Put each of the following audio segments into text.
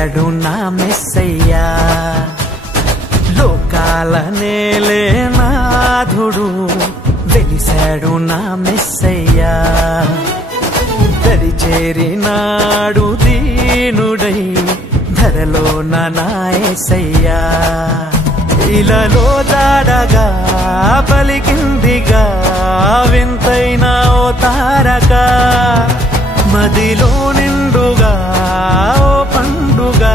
వెలిశాడు నా మెస్సయ్యా, లోకాల నేలే నాథుడు వెలిశాడు నా మెస్సయ్యా, దరిచేరినాడు దీనుడై ధరలోన నా యేసయ్యా, ఇలలో జాడగా పలికిందిగా వింతైన ఓ తారక, మదిలో నిండుగా ఓ పండుగా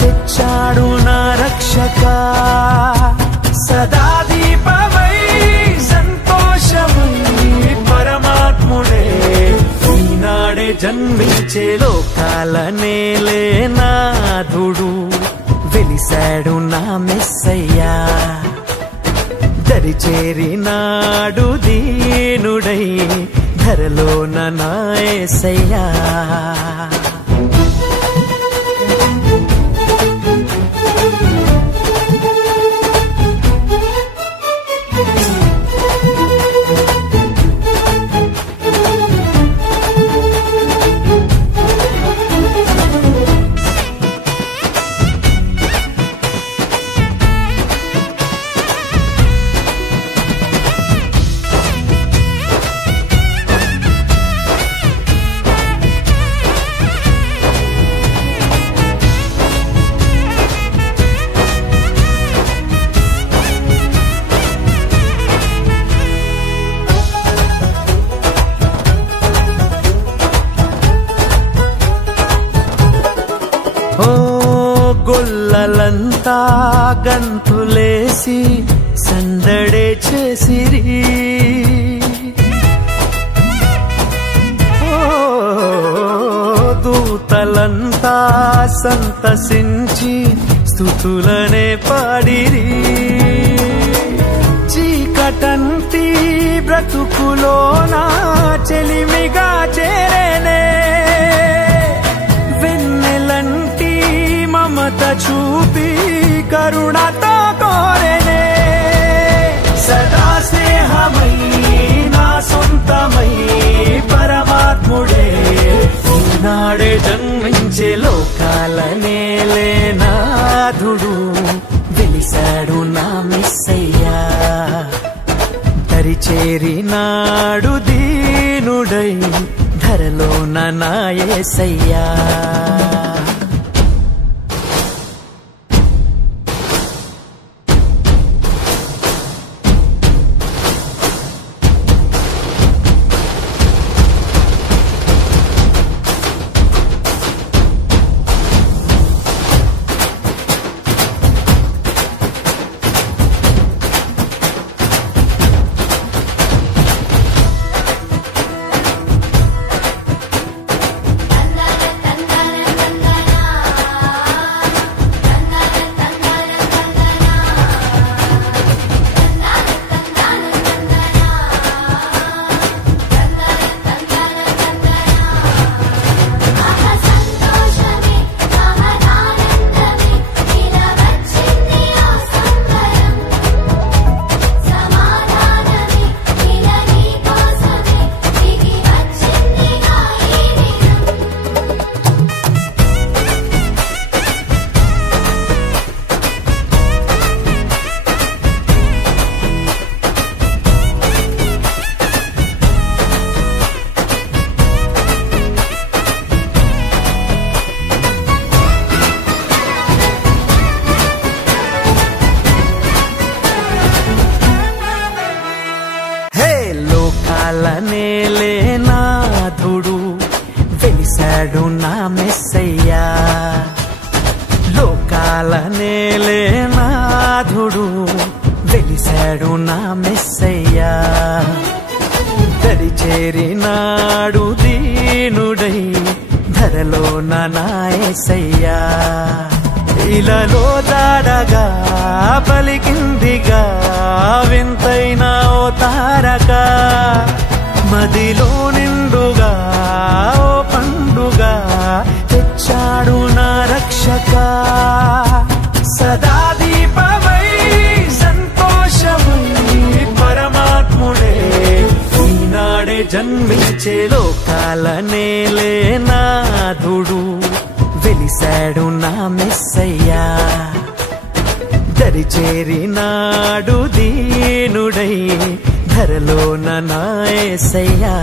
తెచ్చాడు నా రక్షక, సదా దీపమై సంతోషమై పరమాత్ముడే ఈనాడే జన్మించే లోకాల నేలే నాథుడు వెలిశాడు నా మెస్సయ్యా, దరిచేరినాడు దీనుడై ధరలోన నా యేసయ్యా. గొల్లలంతా గంతులేసి సందడే చేసిరి, దూతలంతా సంతసించి స్తుతులనే పాడిరి, చీకటంటి బ్రతుకులోన చెలిమిగా చేరేనే వెన్నెలంటి మమత చూపి కరుణతో కోరెనే, సదా స్నేహమై నా సొంతమై పరమాత్ముడే ఈనాడే జన్మించే లోకాల నేలే నాథుడు వెలిశాడు నా మెస్సయ్యా, దరిచేరినాడు దీనుడై ధరలోన నా యేసయ్యా. నేలే నాథుడు వెలిశాడు నా మెస్సయ్యా, లోకాల నేలే నాథుడు వెలిశాడు నా మెస్సయ్యా, దరిచేరినాడు దీనుడై ధరలోన నా యేసయ్యా, ఇలలో జాడగా పలికిందిగా వింతైన ఓ తారక, మదిలో నిండుగా ఓ పండుగా తెచ్చాడు నా రక్షక, సదా దీపమై సంతోషమై పరమాత్ముడే ఈనాడే జన్మించే లోకాల నేలే నాథుడు వెలిశాడు నా మెస్సయ్యా దరిచేరినాడు దీనుడై ధరలోన నా యేసయ్యా